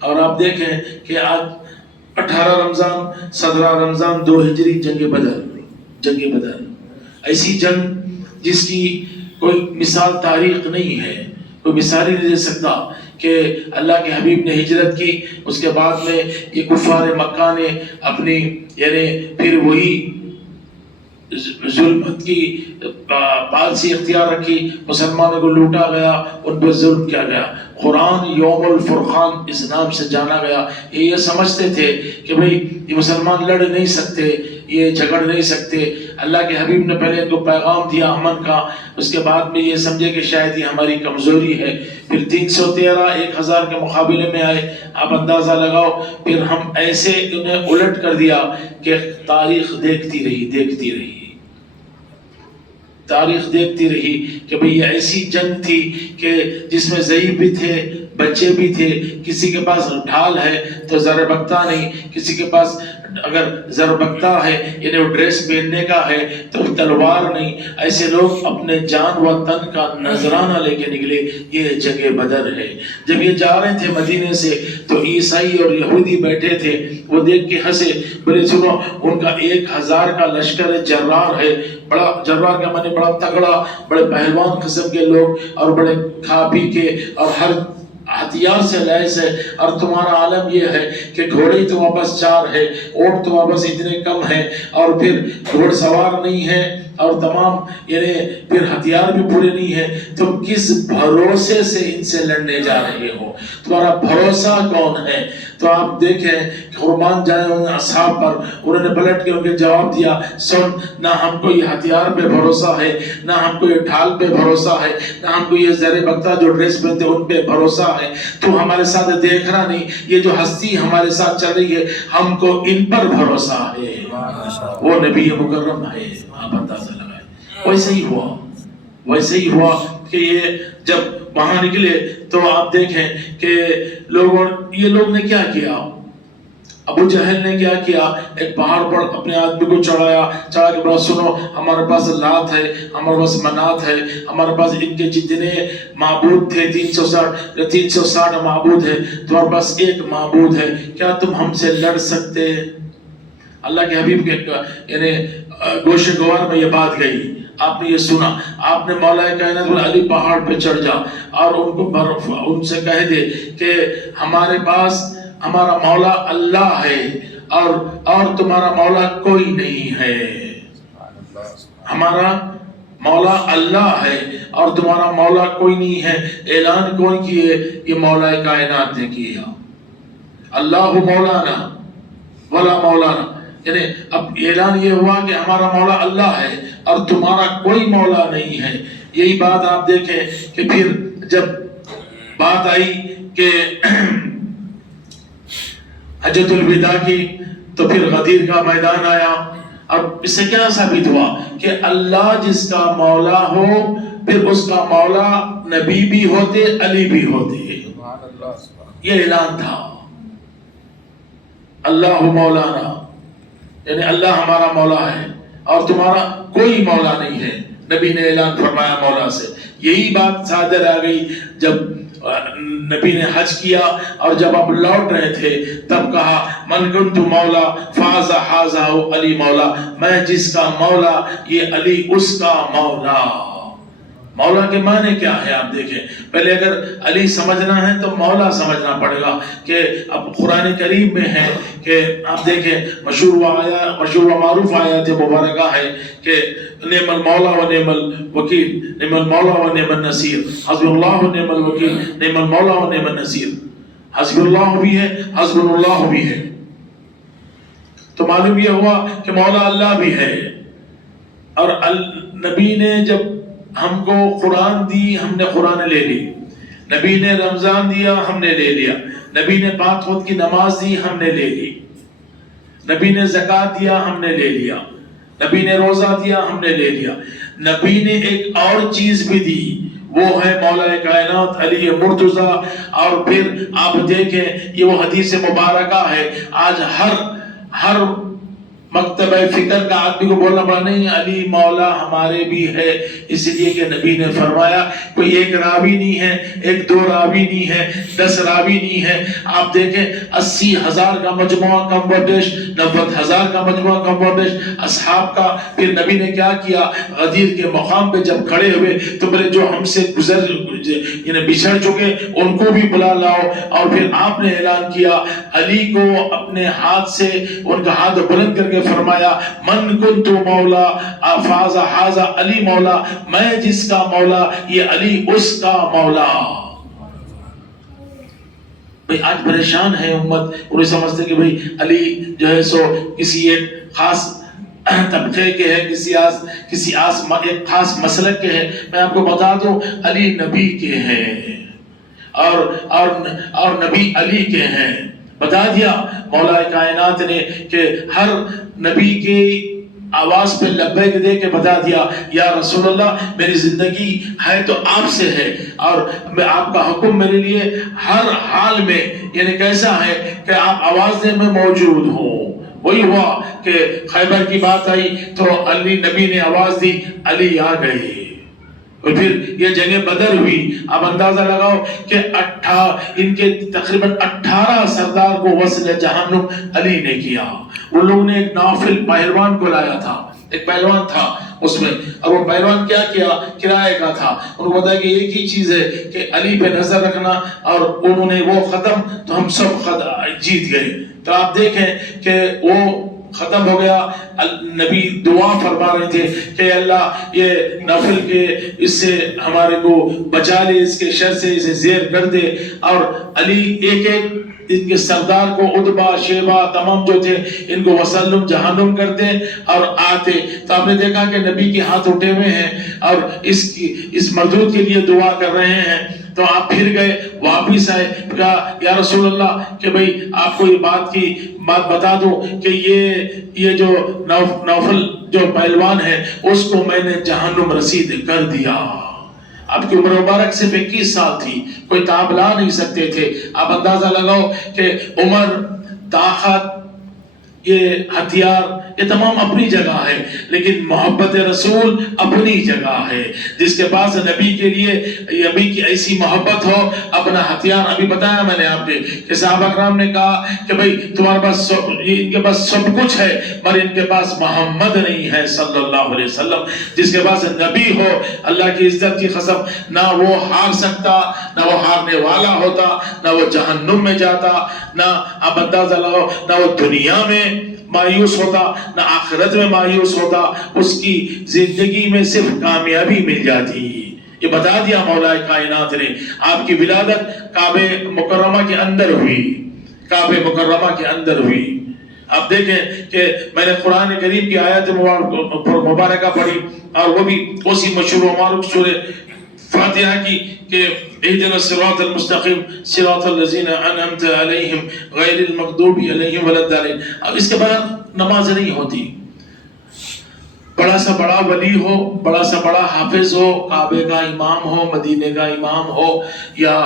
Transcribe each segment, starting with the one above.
اور آپ دیکھیں کہ آج 18 رمضان 17 رمضان 2 ہجری جنگ بدر، ایسی جنگ جس کی کوئی مثال تاریخ نہیں ہے، کوئی مثال ہی نہیں دے سکتا کہ اللہ کے حبیب نے ہجرت کی، اس کے بعد میں یہ کفار مکہ نے اپنی یعنی پھر وہی ظلمت کی پالسی اختیار رکھی، مسلمانوں کو لوٹا گیا، ان پر ظلم کیا گیا۔ قرآن یوم الفرقان اس نام سے جانا گیا۔ یہ سمجھتے تھے کہ بھئی یہ مسلمان لڑ نہیں سکتے، یہ جھگڑ نہیں سکتے۔ اللہ کے حبیب نے پہلے ان کو پیغام دیا امن کا، اس کے بعد میں یہ سمجھے کہ شاید یہ ہماری کمزوری ہے۔ پھر 313 1000 کے مقابلے میں آئے، آپ اندازہ لگاؤ۔ پھر ہم ایسے انہیں الٹ کر دیا کہ تاریخ دیکھتی رہی تاریخ دیکھتی رہی کہ بھئی یہ ایسی جنگ تھی کہ جس میں ضعیف بھی تھے، بچے بھی تھے، کسی کے پاس ڈھال ہے تو زر بختہ نہیں، کسی کے پاس اگر زر بختہ ہے یعنی وہ ڈریس پہننے کا ہے تو تلوار نہیں۔ ایسے لوگ اپنے جان و تن کا نذرانہ لے کے نکلے۔ یہ جگہ بدر ہے۔ جب یہ جا رہے تھے مدینے سے تو عیسائی اور یہودی بیٹھے تھے، وہ دیکھ کے ہنسے، بولے سنو ان کا 1000 کا لشکر جرار ہے، بڑا جرار کا معنی بڑا تگڑا، بڑے پہلوان قسم کے لوگ اور بڑے کھا پی کے اور ہر ہتھیار سے لیس ہے، اور تمہارا عالم یہ ہے کہ گھوڑے تو واپس 4 ہے، اونٹ تو واپس اتنے کم ہے، اور پھر گھوڑ سوار نہیں ہے، اور تمام یعنی پھر ہتھیار بھی پورے نہیں ہے۔ تم کس بھروسے سے ان سے لڑنے جا رہے ہو؟ تمہارا بھروسہ کون ہے؟ تو آپ دیکھیں قربان جائیں ان اصحاب پر، انہوں نے پلٹ کے ان کے جواب دیا، سن نہ ہم کو یہ ہتھیار پہ بھروسہ ہے، نہ ہم کو یہ ڈھال پہ بھروسہ ہے، نہ ہم کو یہ زر بختہ جو ڈریس پہنتے ان پہ بھروسہ ہے۔ تو ہمارے ساتھ دیکھ رہا نہیں، یہ جو ہستی ہمارے ساتھ چل رہی ہے ہم کو ان پر بھروسہ ہے، وہ نبی مکرم ہے۔ آپ اندازہ لگائیں، ویسے ہی ہوا کہ یہ جب وہاں نکلے تو آپ دیکھیں کہ یہ لوگ نے کیا کیا؟ ابو جہل نے کیا کیا؟ ایک پہاڑ پر اپنے آدمی کو چڑھا کے بولا سنو ہمارے پاس لات ہے، ہمارے پاس منات ہے، ہمارے پاس ان کے جتنے معبود تھے 360 معبود ہے، تمہارے پاس ایک معبود ہے، کیا تم ہم سے لڑ سکتے؟ اللہ کے حبیب کے یعنی گوشے گوار میں یہ بات گئی، آپ نے یہ سنا، آپ نے مولا کائنات علی پہاڑ پہ چڑھ جا اور ان سے کہہ دے کہ ہمارے پاس ہمارا مولا اللہ ہے اور تمہارا مولا کوئی نہیں ہے۔ ہمارا مولا اللہ ہے اور تمہارا مولا کوئی نہیں ہے۔ اعلان کون کیے؟ یہ مولا کائنات نے کیا، اللہ مولانا ولا مولانا، یعنی اب اعلان یہ ہوا کہ ہمارا مولا اللہ ہے اور تمہارا کوئی مولا نہیں ہے۔ یہی بات آپ دیکھیں کہ پھر جب بات آئی کہ حجۃ الوداع کی تو پھر غدیر کا میدان آیا، اور اس سے کیا ثابت ہوا کہ اللہ جس کا مولا ہو پھر اس کا مولا نبی بھی ہوتے، علی بھی ہوتے۔ یہ اعلان تھا، اللہ مولانا یعنی اللہ ہمارا مولا ہے اور تمہارا کوئی مولا نہیں ہے۔ نبی نے اعلان فرمایا مولا سے۔ یہی بات صادر آ گئی جب نبی نے حج کیا اور جب آپ لوٹ رہے تھے تب کہا من کنت مولا فاز حازہ علی مولا، میں جس کا مولا یہ علی اس کا مولا۔ مولا کے معنی کیا ہے آپ دیکھیں، پہلے اگر علی سمجھنا ہے تو مولا سمجھنا پڑے گا کہ اب قرآن کریم میں ہے کہ آپ دیکھیں مشہور و معروف آیات مبارکہ ہے کہ نعم المولا و نعم الوکیل، نعم المولا و نعم النصیر، حسب اللہ و نعم الوکیل، نعم المولا و نعم النصیر۔ حسب اللہ بھی ہے، حسب اللہ بھی ہے، تو معلوم یہ ہوا کہ مولا اللہ بھی ہے۔ اور نبی نے جب ہم کو قرآن دی ہم نے قرآن لے لی، نبی نے رمضان دیا ہم نے لے لیا، نبی نے 5 وقت کی نماز دی ہم نے لے لی، نبی نے زکوٰۃ دیا ہم نے لے لیا، نبی نے روزہ دیا ہم نے لے لیا۔ نبی نے ایک اور چیز بھی دی، وہ ہے مولا کائنات علی مرتضیٰ۔ اور پھر آپ دیکھیں یہ وہ حدیث مبارکہ ہے، آج ہر مکتب فکر کا آدمی کو بولنا پڑا نہیں علی مولا ہمارے بھی ہے، اس لیے کہ نبی نے فرمایا کوئی ایک راوی نہیں ہے، ایک دو راوی نہیں ہے، 10 راوی نہیں ہے. آپ دیکھیں 80,000 کا مجموعہ کم و بیش، 90,000 کا مجموعہ کم و بیش اصحاب کا. پھر نبی نے کیا کیا، غدیر کے مقام پہ جب کھڑے ہوئے تو بولے جو ہم سے بچھڑ چکے ان کو بھی بلا لاؤ. اور پھر آپ نے اعلان کیا، علی کو اپنے ہاتھ سے ان کا ہاتھ بلند کر کے فرمایا من کنت مولا فاز حاذا علی مولا، میں جس کا مولا یہ علی اس کا مولا. بھئی آج پریشان ہے امت، انہیں سمجھتے کہ بھئی علی جو ہے سو کسی ایک خاص طبقے کے ہے، کسی ایک خاص مسلک کے ہے. میں آپ کو بتا دوں علی نبی کے ہیں اور نبی علی کے ہیں. بتا دیا مولا کائنات نے کہ ہر نبی کی آواز پہ لبیک دے کے بتا دیا یا رسول اللہ میری زندگی ہے تو آپ سے ہے، اور میں آپ کا حکم میرے لیے ہر حال میں، یعنی کیسا ہے کہ آپ آواز دے میں موجود ہوں. وہی ہوا کہ خیبر کی بات آئی تو علی نبی نے آواز دی، علی آ گئے. اور پھر یہ جنگ بدر ہوئی. اب اندازہ لگاؤ کہ ان کے تقریباً 18 سردار کو وصل جہنم علی نے کیا. وہ لوگ نے ایک نافل پہلوان کو لایا تھا، ایک پہلوان تھا اس میں، اور وہ پہلوان کیا کیا، کرائے کا تھا. ان کو بتایا کہ ایک ہی چیز ہے کہ علی پہ نظر رکھنا، اور انہوں نے وہ ختم تو ہم سب جیت گئے. تو آپ دیکھیں کہ وہ ختم ہو گیا. نبی دعا فرما رہے تھے کہ اللہ یہ نفل کے اس سے ہمارے کو بچا لے، اس کے شر سے اسے زیر کر دے. اور علی ایک ایک ان کے سردار کو عتبہ شیبہ تمام جو تھے ان کو وسلم جہنم کرتے اور آتے. تو آپ نے دیکھا کہ نبی کے ہاتھ اٹھے ہوئے ہیں اور اس مردود کے لیے دعا کر رہے ہیں. تو آپ پھر گئے واپس آئے، کہا یا رسول اللہ کہ بھئی آپ کو یہ بات بتا دو کہ یہ جو نوفل جو پہلوان ہے اس کو میں نے جہنم رسید کر دیا. آپ کی عمر مبارک صرف 21 سال تھی، کوئی تاب لا نہیں سکتے تھے. آپ اندازہ لگاؤ کہ عمر، طاقت، یہ ہتھیار، یہ تمام اپنی جگہ ہے، لیکن محبت رسول اپنی جگہ ہے. جس کے پاس نبی کے لیے نبی کی ایسی محبت ہو، اپنا ہتھیار، ابھی بتایا میں نے آپ کہ صحابہ کرام نے کہا کہ بھئی تمہارے پاس ان کے پاس سب کچھ ہے پر ان کے پاس محمد نہیں ہے صلی اللہ علیہ وسلم. جس کے پاس نبی ہو، اللہ کی عزت کی قسم، نہ وہ ہار سکتا، نہ وہ ہارنے والا ہوتا، نہ وہ جہنم میں جاتا، نہ آپ اندازہ لگاؤ نہ وہ دنیا میں مایوس ہوتا، نہ آخرت میں مایوس ہوتا. اس کی زندگی میں صرف کامیابی مل جاتی. یہ بتا دیا مولا کائنات نے. آپ کی ولادت کعبہ مکرمہ کے اندر ہوئی، کعبہ مکرمہ کے اندر ہوئی. آپ دیکھیں کہ میں نے قرآن کریم کی آیت مبارکہ پڑھی، اور وہ بھی اسی مشہور و معروف سورہ فاتحہ کی کہ اهدنا الصراط المستقیم صراط الذین انعمت علیہم غیر المغضوب علیہم ولا الضالین. اب اس کے بعد نماز نہیں ہوتی. بڑا سا بڑا ولی ہو، بڑا سا بڑا حافظ ہو، کعبے کا امام ہو، مدینے کا امام ہو، یا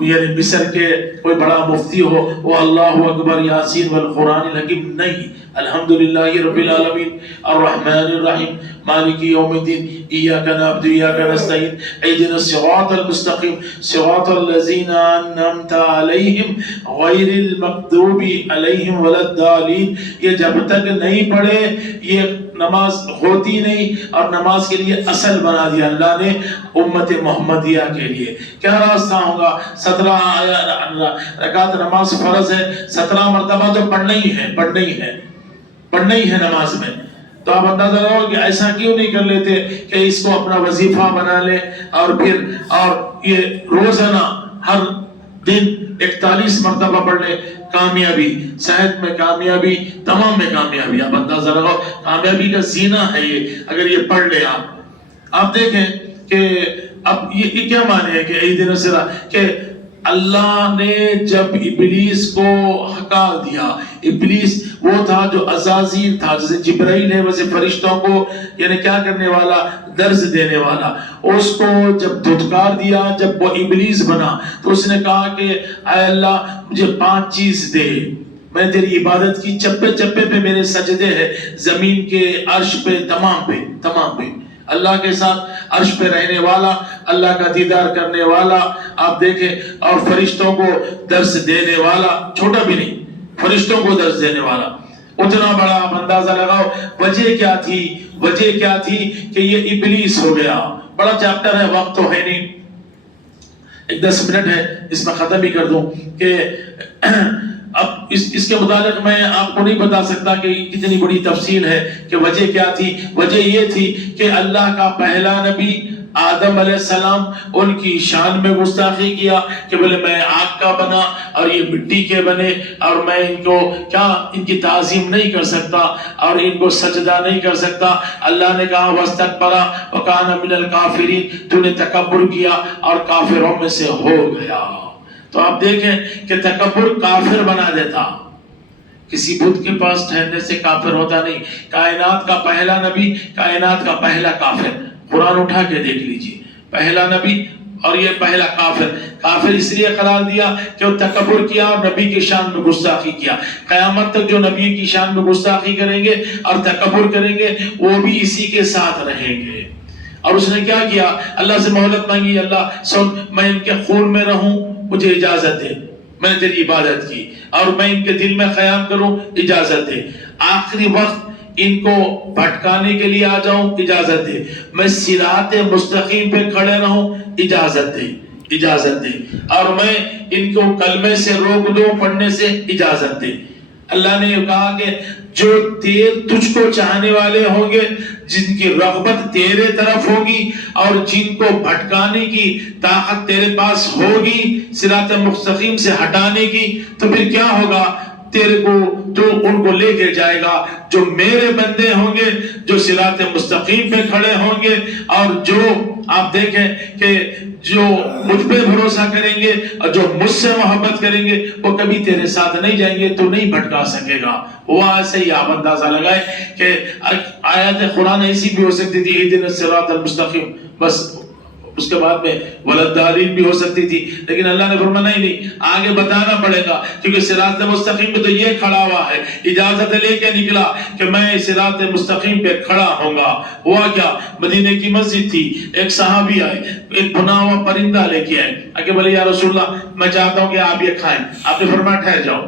یعنی مصر کے کوئی بڑا مفتی ہو، وہ اللہ اکبر یاسین والقرآن الحکیم نہیں. الحمدللہ رب العالمین الرحمن الرحیم مالک یوم الدین ایاک نعبد و ایاک نستعین اهدنا الصراط المستقیم صراط الذین انعمت علیہم غیر المغضوب علیہم ولا الضالین. یہ جب تک نہیں پڑھے یہ نماز ہوتی نہیں، اور نماز کے لیے اصل بنا دیا اللہ نے امت محمدیہ کے لیے. کیا راستہ ہوگا؟ 17 رکعت نماز فرض ہے، 17 مرتبہ تو پڑھنا ہی ہے نماز میں. تو آپ اندازہ لگاؤ کہ ایسا کیوں نہیں کر لیتے کہ اس کو اپنا وظیفہ بنا لے، اور یہ روزانہ ہر دن 41 مرتبہ پڑھ لے. کامیابی، صحت میں کامیابی، تمام میں کامیابی. آپ اندازہ لگاؤ کامیابی کا زینہ ہے یہ اگر یہ پڑھ لے. آپ دیکھیں کہ اب یہ کیا معنی ہے کہ عید نصرہ، کہ اللہ نے جب ابلیس کو ہکال دیا، ابلیس وہ تھا جو عزازیل تھا، جیسے جبرائیل ہے ویسے فرشتوں کو یعنی کیا کرنے والا، درس دینے والا. اس کو جب دھتکار دیا، جب وہ ابلیس بنا تو اس نے کہا کہ اے اللہ مجھے 5 چیز دے. میں تیری عبادت کی، چپے چپے پہ میرے سجدے ہیں، زمین کے عرش پہ، تمام پہ اللہ کے ساتھ عرش پہ رہنے والا، اللہ کا دیدار کرنے والا، آپ دیکھیں، اور فرشتوں کو درس دینے والا، چھوٹا بھی نہیں، فرشتوں کو درس دینے والا، اتنا بڑا آپ اندازہ لگاؤ۔ وجہ کیا تھی کہ یہ ابلیس ہو گیا۔ بڑا چیپٹر ہے، وقت تو ہے نہیں، ایک 10 منٹ ہے، اس میں ختم ہی کر دوں کہ اب اس کے متعلق میں آپ کو نہیں بتا سکتا کہ کتنی بڑی تفصیل ہے کہ وجہ کیا تھی۔ وجہ یہ تھی کہ اللہ کا پہلا نبی آدم علیہ السلام، ان کی شان میں گستاخی کیا کہ بولے میں آگ کا بنا اور یہ مٹی کے بنے، اور میں ان کی تعظیم نہیں کر سکتا اور ان کو سجدہ نہیں کر سکتا۔ اللہ نے کہا وَاسْتَكْبَرَ وَكَانَ مِنَ الْكَافِرِينَ، تو نے تکبر کیا اور کافروں میں سے ہو گیا۔ تو آپ دیکھیں کہ تکبر کافر بنا دیتا، کسی بت کے پاس ٹھہرنے سے کافر ہوتا نہیں۔ کائنات کا پہلا نبی، کائنات کا پہلا کافر، قرآن اٹھا کے دیکھ لیجئے، پہلا نبی اور یہ پہلا کافر اس لیے قرار دیا کہ وہ تکبر کیا اور نبی کی شان میں گستاخی کیا۔ قیامت تک جو نبی کی شان میں گستاخی کریں گے اور تکبر کریں گے وہ بھی اسی کے ساتھ رہیں گے۔ اور اس نے کیا کیا؟ اللہ سے مہلت مانگی، اللہ سن، میں ان کے خون میں رہوں، مجھے اجازت دے، میں نے تیری عبادت کی اور میں ان کے دل میں قیام کروں، اجازت دے، آخری وقت ان کو بھٹکانے کے لیے آ جاؤں، اجازت دے، میں صراط مستقیم پہ کھڑے رہوں، اجازت دے، اور میں ان کو کلمے سے روک دوں، پڑھنے سے، اجازت دے۔ اللہ نے کہا کہ جو تجھ کو چاہنے والے ہوں گے، جن کی رغبت تیرے طرف ہوگی اور جن کو بھٹکانے کی طاقت تیرے پاس ہوگی، صراط مستقیم سے ہٹانے کی، تو پھر کیا ہوگا؟ تیرے کو تو ان کو لے کے جائے گا۔ جو میرے بندے ہوں گے، جو صراط مستقیم پہ کھڑے ہوں گے، اور جو آپ دیکھیں کہ جو مجھ پہ بھروسہ کریں گے اور جو مجھ سے محبت کریں گے، وہ کبھی تیرے ساتھ نہیں جائیں گے، تو نہیں بھٹکا سکے گا۔ وہ ایسے ہی آپ اندازہ لگائے کہ آیات قرآن ایسی بھی ہو سکتی تھی، اہدنا الصراط المستقیم، بس اس کے بعد میں ولدالین بھی ہو سکتی تھی، لیکن اللہ نے فرمایا نہیں، آگے بتانا پڑے گا، کیونکہ صراط مستقیم پہ تو یہ کھڑا ہوا ہے، اجازت لے کے نکلا کہ میں صراط مستقیم پہ کھڑا ہوں گا۔ ہوا کیا؟ مدینے کی مسجد تھی، ایک صحابی آئے، ایک بھنا ہوا پرندہ لے کے آئے کہ بولے یا رسول اللہ، میں چاہتا ہوں کہ آپ یہ کھائیں۔ آپ نے فرمایا ٹھہر جاؤ،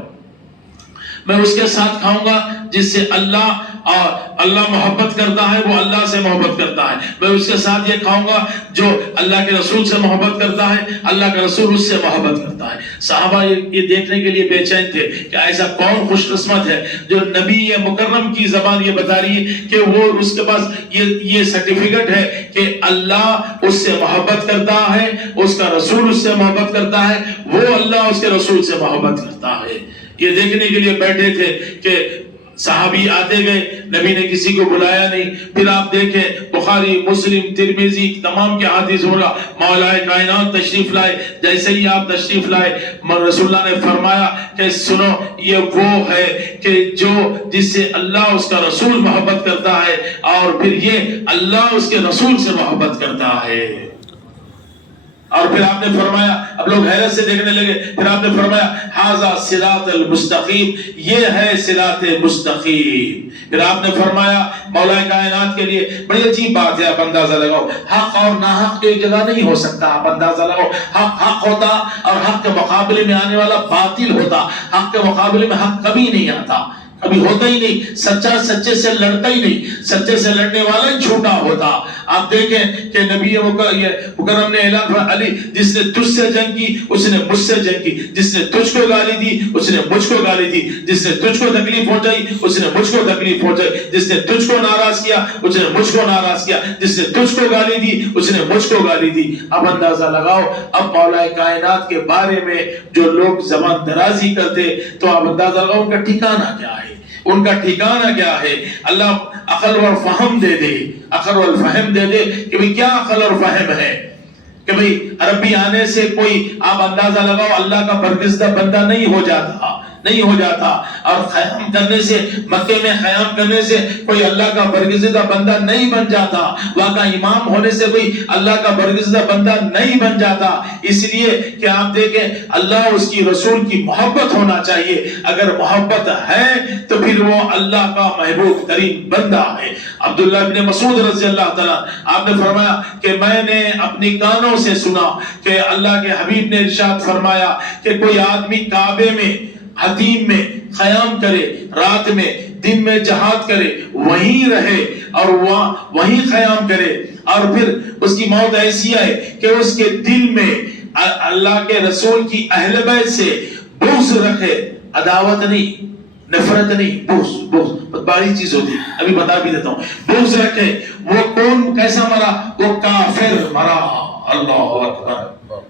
میں اس کے ساتھ کھاؤں گا جس سے اللہ محبت کرتا ہے، وہ اللہ سے محبت کرتا ہے۔ میں اس کے ساتھ یہ کھاؤں گا جو اللہ کے رسول سے محبت کرتا ہے، اللہ کا رسول اس سے محبت کرتا ہے۔ صحابہ یہ دیکھنے کے لیے بے چین تھے کہ ایسا کون خوش قسمت ہے جو نبی مکرم کی زبان یہ بتا رہی ہے کہ وہ اس کے پاس یہ سرٹیفکیٹ ہے کہ اللہ اس سے محبت کرتا ہے، اس کا رسول اس سے محبت کرتا ہے، وہ اللہ اس کے رسول سے محبت کرتا ہے۔ یہ دیکھنے کے لیے بیٹھے تھے کہ صحابی آتے گئے، نبی نے کسی کو بلایا نہیں۔ پھر آپ دیکھیں بخاری، مسلم، ترمذی تمام کے حدیث ہوگا، مولا کائنات تشریف لائے، جیسے ہی آپ تشریف لائے رسول اللہ نے فرمایا کہ سنو، یہ وہ ہے کہ جس سے اللہ اس کا رسول محبت کرتا ہے، اور پھر یہ اللہ اس کے رسول سے محبت کرتا ہے۔ اور پھر آپ نے فرمایا، اب لوگ حیرت سے دیکھنے لگے، پھر آپ نے فرمایا ھذا صراط المستقیم، یہ ہے صراط مستقیم۔ پھر آپ نے فرمایا مولا کائنات کے لیے بڑی عجیب بات ہے، آپ اندازہ لگاؤ، حق اور ناحق ایک جگہ نہیں ہو سکتا۔ آپ اندازہ لگاؤ، حق حق ہوتا اور حق کے مقابلے میں آنے والا باطل ہوتا، حق کے مقابلے میں حق کبھی نہیں آتا، کبھی ہوتا ہی نہیں، سچا سچے سے لڑتا ہی نہیں، سچے سے لڑنے والا ہی جھوٹا ہوتا۔ آپ دیکھیں کہ نبی مکرم نے اعلان فرمایا، علی جس نے تجھ سے جنگ کی اس نے مجھ سے جنگ کی، جس نے تجھ کو گالی دی اس نے مجھ کو گالی دی، جس نے تجھ کو تکلیف پہنچائی اس نے مجھ کو تکلیف پہنچائی، جس نے تجھ کو ناراض کیا اس نے مجھ کو ناراض کیا، جس نے تجھ کو گالی دی اس نے مجھ کو گالی دی۔ اب اندازہ لگاؤ، اب مولا کائنات کے بارے میں جو لوگ زبان درازی کرتے، تو اب اندازہ لگاؤ ان کا ٹھکانہ کیا ہے، ان کا ٹھکانہ کیا ہے۔ اللہ عقل اور فہم دے دے، عقل اور فہم دے دے کہ بھئی کیا عقل اور فہم ہے کہ بھئی عربی آنے سے کوئی، آپ اندازہ لگاؤ، اللہ کا برگزیدہ بندہ نہیں ہو جاتا، نہیں ہو جاتا. اور قیام کرنے سے، مکے میں قیام کرنے سے کوئی اللہ کا برگزیدہ بندہ نہیں بن جاتا. وہاں کا امام ہونے سے کوئی اللہ کا برگزیدہ بندہ نہیں بن جاتا. اس لیے کہ آپ دیکھیں اللہ اس کی رسول کی محبت ہونا چاہیے. اگر محبت ہے تو پھر وہ اللہ کا محبوب ترین بندہ ہے. عبداللہ بن مسعود رضی اللہ تعالیٰ، آپ نے فرمایا کہ میں نے اپنی کانوں سے سنا کہ اللہ کے حبیب نے ارشاد فرمایا کہ کوئی آدمی کعبے میں، حتیم میں قیام کرے، رات میں، دن میں جہاد کرے، وہیں رہے اور وہیں قیام کرے، اور پھر اس کی موت ایسی آئے کہ اس کے دل میں اللہ کے رسول کی اہل بیت سے بغض رکھے، عداوت نہیں، نفرت نہیں، بغض بہت بڑی چیز ہوتی ہے، ابھی بتا بھی دیتا ہوں. بغض رکھے. وہ کون کیسا مرا؟ وہ کافر مرا. اللہ اکبر،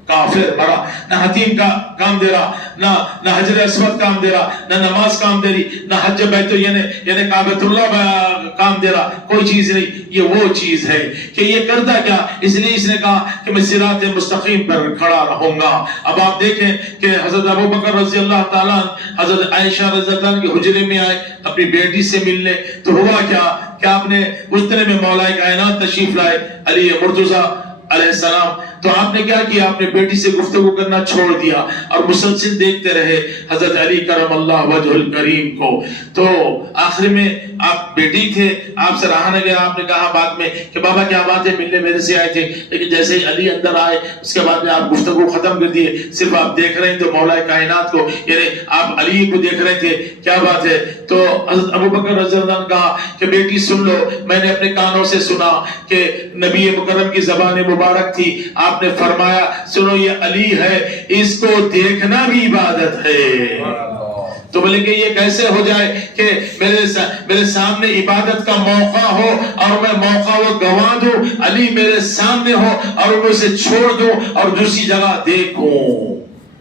کافر مرا. نہ حتیم کا کام دے رہا، نہ حجر اسود کام دے رہا، نہ نماز کام دے رہی، نہ حج بیت یعنی کعبۃ اللہ کام دے رہا، کوئی چیز نہیں. یہ وہ چیز ہے کہ یہ کرتا کیا؟ اس لیے اس نے کہا کہ میں صراط مستقیم پر کھڑا رہوں گا. اب آپ دیکھیں کہ حضرت ابو بکر رضی اللہ تعالیٰ حضرت عائشہ رضی اللہ عنہ کے حجرے میں آئے اپنی بیٹی سے ملنے. تو ہوا کیا کہ آپ نے اتنے میں مولا کائنات تشریف لائے علی مرتضیٰ علیہ السلام. تو آپ نے کیا کیا؟ اپنے بیٹی سے گفتگو کرنا چھوڑ دیا اور مسلسل دیکھتے رہے حضرت علی کرم اللہ وجہ الکریم کو. تو آخر میں آپ بیٹی تھے، آپ سے رہا نہ گیا. آپ نے کہا بعد میں کہ بابا کیا بات ہے، ملنے میرے سے آئے تھے، لیکن جیسے علی اندر آئے اس کے بعد میں آپ گفتگو ختم کر دیے، صرف آپ دیکھ رہے تھے مولا کائنات کو، یعنی آپ علی کو دیکھ رہے تھے. کیا بات ہے؟ تو حضرت ابو بکر رضی اللہ عنہ نے کہا کہ بیٹی سن لو، میں نے اپنے کانوں سے سنا کہ نبی مکرم کی زبان مبارک تھی، آپ نے فرمایا سنو یہ علی ہے، اس کو دیکھنا بھی عبادت ہے. تو بولے کہ یہ کیسے ہو جائے کہ میرے سامنے عبادت کا موقع ہو اور میں موقع وہ گوا دوں، علی میرے سامنے ہو اور میں اسے چھوڑ دوں اور دوسری جگہ دیکھوں.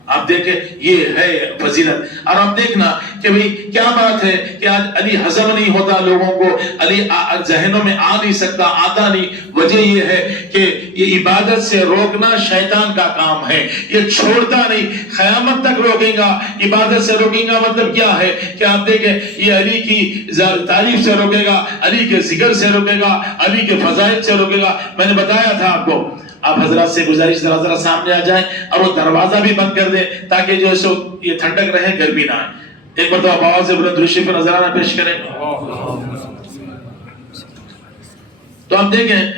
آپ دیکھیں یہ ہے فضیلت. اور آپ دیکھنا کہ بھئی کیا بات ہے کہ آج علی ہضم نہیں ہوتا لوگوں کو، علی ذہنوں میں آ نہیں سکتا، آتا نہیں. وجہ یہ ہے کہ یہ عبادت سے روکنا شیطان کا کام ہے، یہ چھوڑتا نہیں، قیامت تک روکے گا. عبادت سے روکے گا مطلب کیا ہے کہ آپ دیکھیں یہ علی کی تعریف سے روکے گا، علی کے ذکر سے روکے گا، علی کے فضائل سے روکے گا. میں نے بتایا تھا آپ کو. آپ حضرات سے گزارش ذرا سامنے آ جائیں اور وہ دروازہ بھی بند کر دیں تاکہ جو ہے سو یہ ٹھنڈک رہے، گرمی نہ آئے. ایک مرتبہ آواز سے بلند درود شریف پر نظرانہ پیش کریں. تو آپ دیکھیں